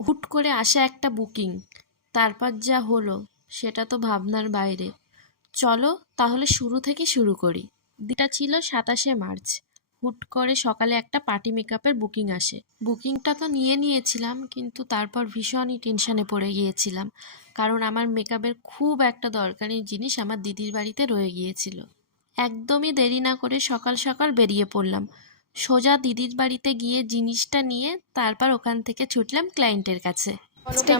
হুট করে আসা একটা বুকিং, তারপর যা হলো সেটা তো ভাবনার বাইরে। চলো তাহলে শুরু থেকে শুরু করি। দিনটা ছিল 27শে মার্চ। হুট করে সকালে একটা পার্টি মেকআপের বুকিং আসে। বুকিংটা তো নিয়েছিলাম, কিন্তু তারপর ভীষণই টেনশনে পড়ে গিয়েছিলাম, কারণ আমার মেকআপের খুব একটা দরকারি জিনিস আমার দিদির বাড়িতে রয়ে গিয়েছিল। একদমই দেরি না করে সকাল সকাল বেরিয়ে পড়লাম। সোজা দিদির বাড়িতে গিয়ে জিনিসটা নিয়ে তারপর ওখান থেকে ছুটলাম ক্লায়েন্টের কাছে।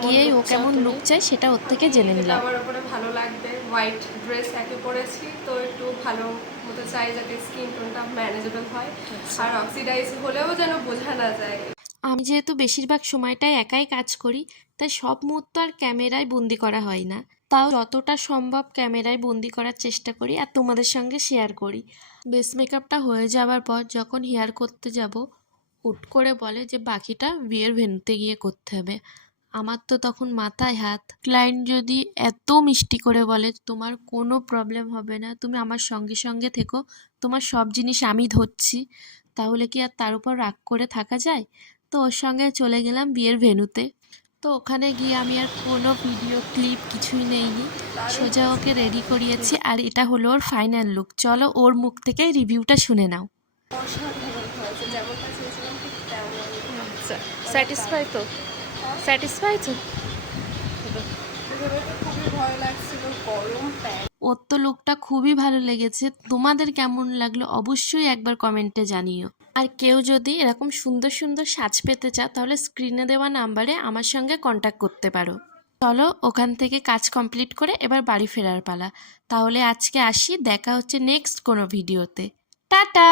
গিয়েই ও কেমন লুক চাই সেটা ওর থেকে জেনে নিলাম। আমার উপরে ভালো লাগবে, হোয়াইট ড্রেস একে পরেছি তো একটু ভালো মতো চাই যাতে স্কিন টোনটা ম্যানেজেবল হয়, আর অক্সিডাইজ হলেও যেন বোঝা না যায়। আমি যেহেতু বেশিরভাগ সময়টাই একাই কাজ করি, তাই সব মুহূর্ত আর ক্যামেরায় বন্দি করা হয় না। তাও যতটা সম্ভব ক্যামেরায় বন্দি করার চেষ্টা করি আর তোমাদের সঙ্গে শেয়ার করি। বেস মেকআপটা হয়ে যাওয়ার পর যখন হেয়ার করতে যাব, হুট করে বলে যে বাকিটা বিয়ের ভেন্যুতে গিয়ে করতে হবে। আমার তো তখন মাথায় হাত। ক্লায়েন্ট যদি এত মিষ্টি করে বলে তোমার কোনো প্রবলেম হবে না, তুমি আমার সঙ্গে সঙ্গে থেকো, তোমার সব জিনিস আমি ধরছি, তাহলে কি আর তার উপর রাগ করে থাকা যায়? তো ওর সঙ্গে চলে গেলাম বিয়ের ভেন্যুতে। তো ওখানে গিয়ে আমি আর কোনো ভিডিও ক্লিপ কিছুই নেইনি, সোজা ওকে রেডি করিয়েছি, আর এটা হলো ওর ফাইনাল লুক। চলো ওর মুখ থেকে রিভিউটা শুনে নাও। অসাধারণ হয়েছে, যেমনটা চেয়েছিলাম ঠিক তেমন। আচ্ছা, স্যাটিসফাই তো? স্যাটিসফাই তো? ভেবে তো খুবই ভয় লাগছিল, গরম প্যান্ট। ওর তো লুকটা খুবই ভালো লেগেছে। তোমাদের কেমন লাগলো অবশ্যই একবার কমেন্টে জানিও। আর কেউ যদি এরকম সুন্দর সুন্দর সাজ পেতে চাও, তাহলে স্ক্রিনে দেওয়া নাম্বারে আমার সঙ্গে কন্ট্যাক্ট করতে পারো। চলো ওখান থেকে কাজ কমপ্লিট করে এবার বাড়ি ফেরার পালা। তাহলে আজকে আসি, দেখা হচ্ছে নেক্সট কোনো ভিডিওতে। টাটা।